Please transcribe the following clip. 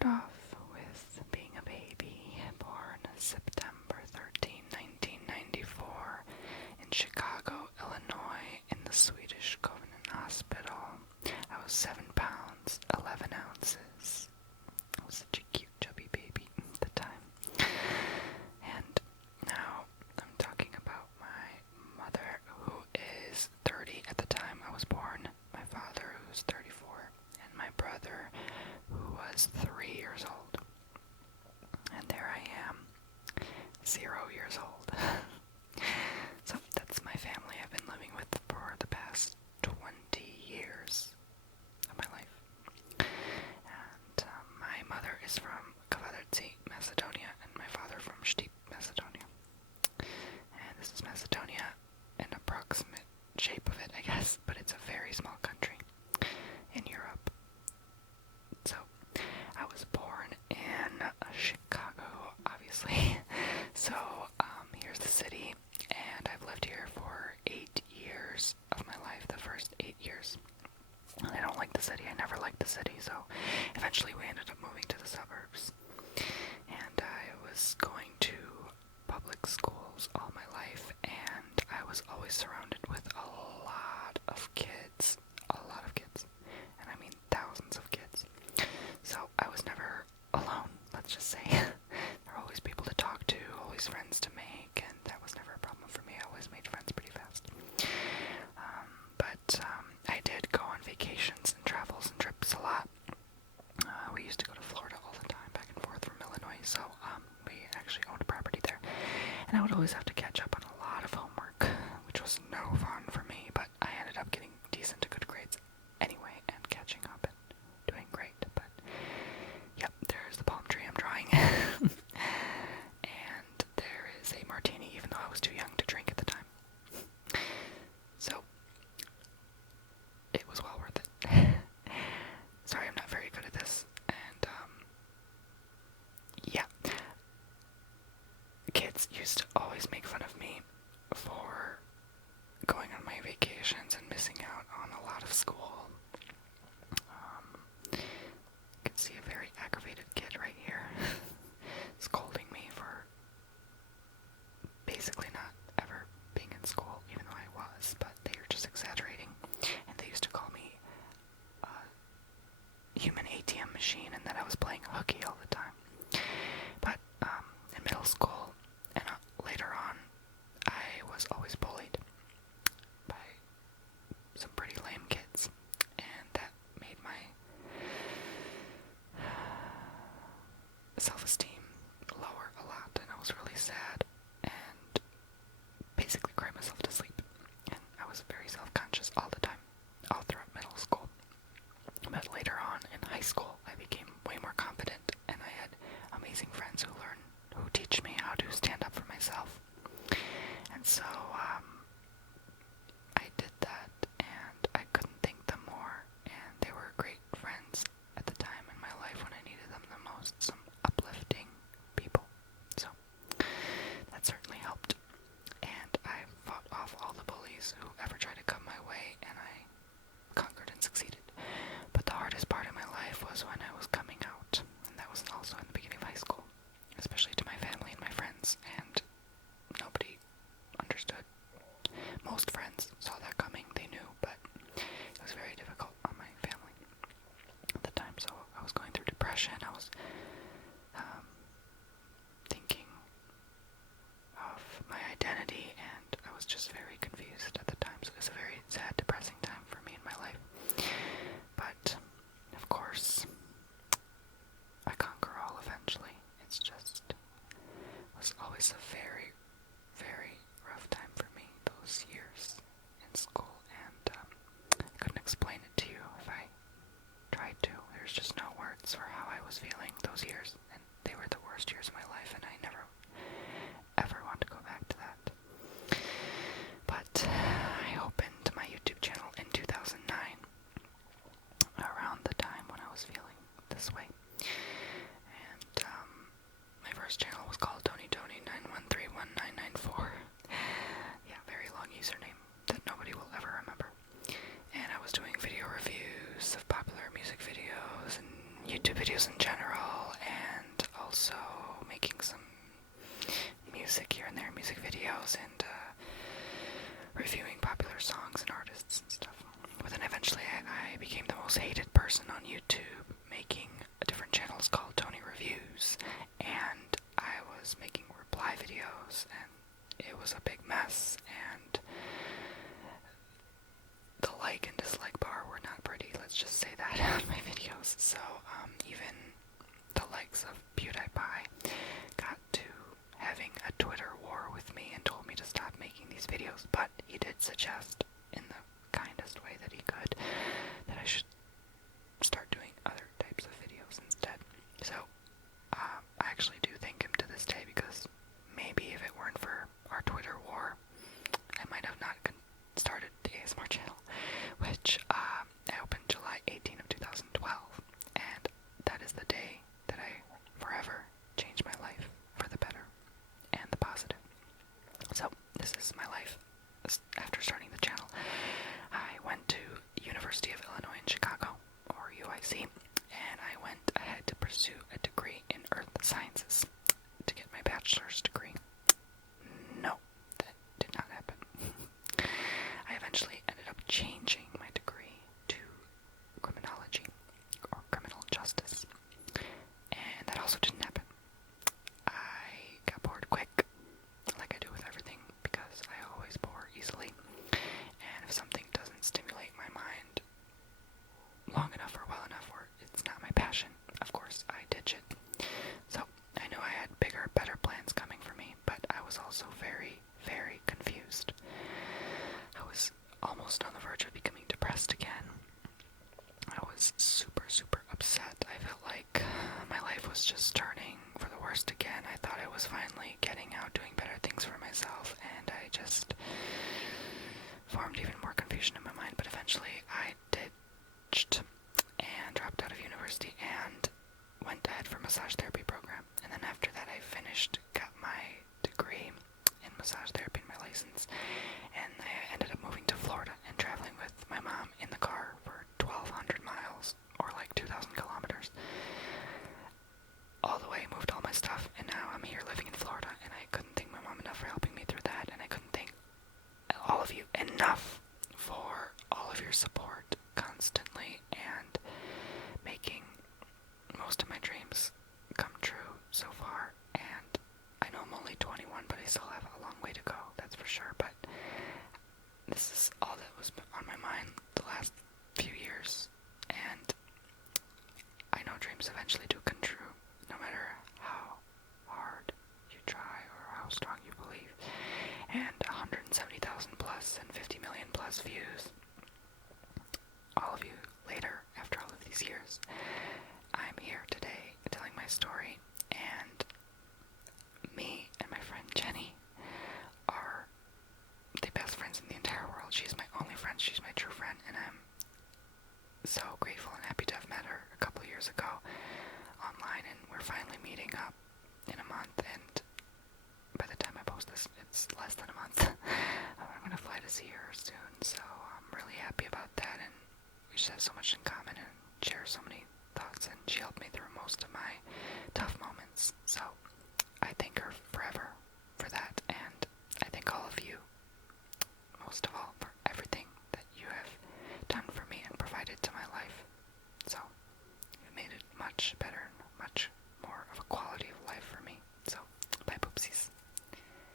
start off with being a baby born September 13, 1994 in Chicago, Illinois in the Swedish Covenant Hospital. I was 7 pounds, 11 ounces. I was such a cute, chubby baby at the time. And now I'm talking about my mother, who is 30 at the time I was born, my father, who's 34, and my brother, who was 3 years old. And there I am, 0 years old. So that's my family I've been living with for the past 20 years of my life. And my mother is from Kavadarci, Macedonia, and my father from Štip, Macedonia. And this is Macedonia, an approximate shape of it, I guess, but it's a very small country in Europe. So, I was born in Chicago, obviously. So, here's the city, and I've lived here for 8 years of my life, the first 8 years. And I don't like the city. I never liked the city, so eventually we ended up moving to the suburbs. And I was going to public schools all my life, and I was always surrounded with a lot of kids. And I mean thousands of kids. So I was never alone, let's just say. There were always people to talk to, always friends to make, and that was never a problem for me. I always made friends pretty fast. But I did go on vacations and travels and trips a lot. We used to go to Florida all the time, back and forth from Illinois, so we actually owned a property there. And I would always have to catch up on a lot of homework, which was no fun for me, but I ended up getting decent to good grades anyway, and catching up and doing great. But, yep, there's the palm tree I'm drawing. And there is a martini, even though I was too young to drink at the time. So, it was well worth it. Sorry, I'm not very good at this. And, yeah. Kids used to always make fun of me for going on my vacations and missing out on a lot of school. You can see a very aggravated kid right here scolding me for basically not ever being in school, even though I was, but they were just exaggerating. And they used to call me a human ATM machine, and that I was playing hooky all the time. But in middle school and later on, I was always bullied by some pretty lame kids, and that made my self-esteem lower a lot, and I was really sad and basically cried myself to sleep. And I was very self-conscious all the time, all throughout middle school. But later on in high school, I became way more confident, and I had amazing friends who teach me how to stand up for myself. And so I did that, and I couldn't thank them more, and they were great friends at the time in my life when I needed them the most, some uplifting people. So that certainly helped, and I fought off all the bullies who ever tried to come my way, and I conquered and succeeded. But the hardest part of my life was when I was coming out, and that was also in the beginning of high school, especially to my family and my friends, and nobody understood. Most friends saw that coming, they knew, but it was very difficult on my family at the time. So I was going through depression, I was thinking of my identity, and I was just very confused at the time. So it was a very sad, depressing time for me in my life. But, of course, I conquer all eventually. It's just, it was always a very, very rough time for me, those years in school, and I couldn't explain it to you if I tried to. There's just no words for how I was feeling those years, and they were the worst years of my life, and I never, ever want to go back to that. But I opened my YouTube channel in 2009, around the time when I was feeling this way. And my first channel was called TonyTony91319994. Yeah, very long username that nobody will ever remember. And I was doing video reviews of popular music videos and YouTube videos in general, these videos, but he did suggest, in the kindest way that he could, that I should start doing other types of videos instead. So, I actually do thank him to this day, because maybe if it weren't for our Twitter war, I might have not started the ASMR channel, which I opened July 18 of 2012, and that is the day that I forever changed my life for the better and the positive. So, this is my life after starting the channel. I went to University of Illinois in Chicago, or UIC, and I had to pursue a degree in earth sciences to get my bachelor's degree. No, that did not happen. I eventually ended up changing my degree to criminology, or criminal justice, and that also didn't happen. I got bored quick, like I do with everything, because I always bore easily, and if something doesn't stimulate my mind long enough or well enough, or it's not my passion, of course I ditch it. So I knew I had bigger, better plans coming for me, but I was also very, very confused. I was almost on the verge of becoming depressed again. I was super, super upset. I felt like my life was just turning for the worst again. I thought I was finally getting out, doing better things for myself, and I just formed even more confusion in my mind. But eventually I ditched and dropped out of university and went ahead for a massage therapy program. And then after that I got my degree in massage therapy and my license, and I ended up moving to Florida and traveling with my mom in the car for 1,200 miles, or like 2,000 kilometers. All the way, moved all my stuff, and now I'm here living in Florida, and I couldn't thank my mom enough for helping me through that, and I couldn't thank all of you enough for all of your support constantly and making most of my dreams come true so far. And I know I'm only 21, but I still have a long way to go, that's for sure. But this is all that was on my mind the last few years, and I know dreams eventually do come true, no matter how hard you try or how strong you believe. And 170,000 plus and 50 million plus views, all of you later, after all of these years, I'm here today telling my story, and me and my friend Jenny are the best friends in the entire world. She's my only friend, she's my true friend, and I'm so grateful and happy to have met her a couple years ago online, and we're finally meeting up in a month, and by the time I post this, it's less than a month. I'm going to fly to see her soon, so I'm really happy about that, and we just have so much in common and share so many thoughts, and she helped me through most of my tough moments, so I thank her forever for that, and I thank all of you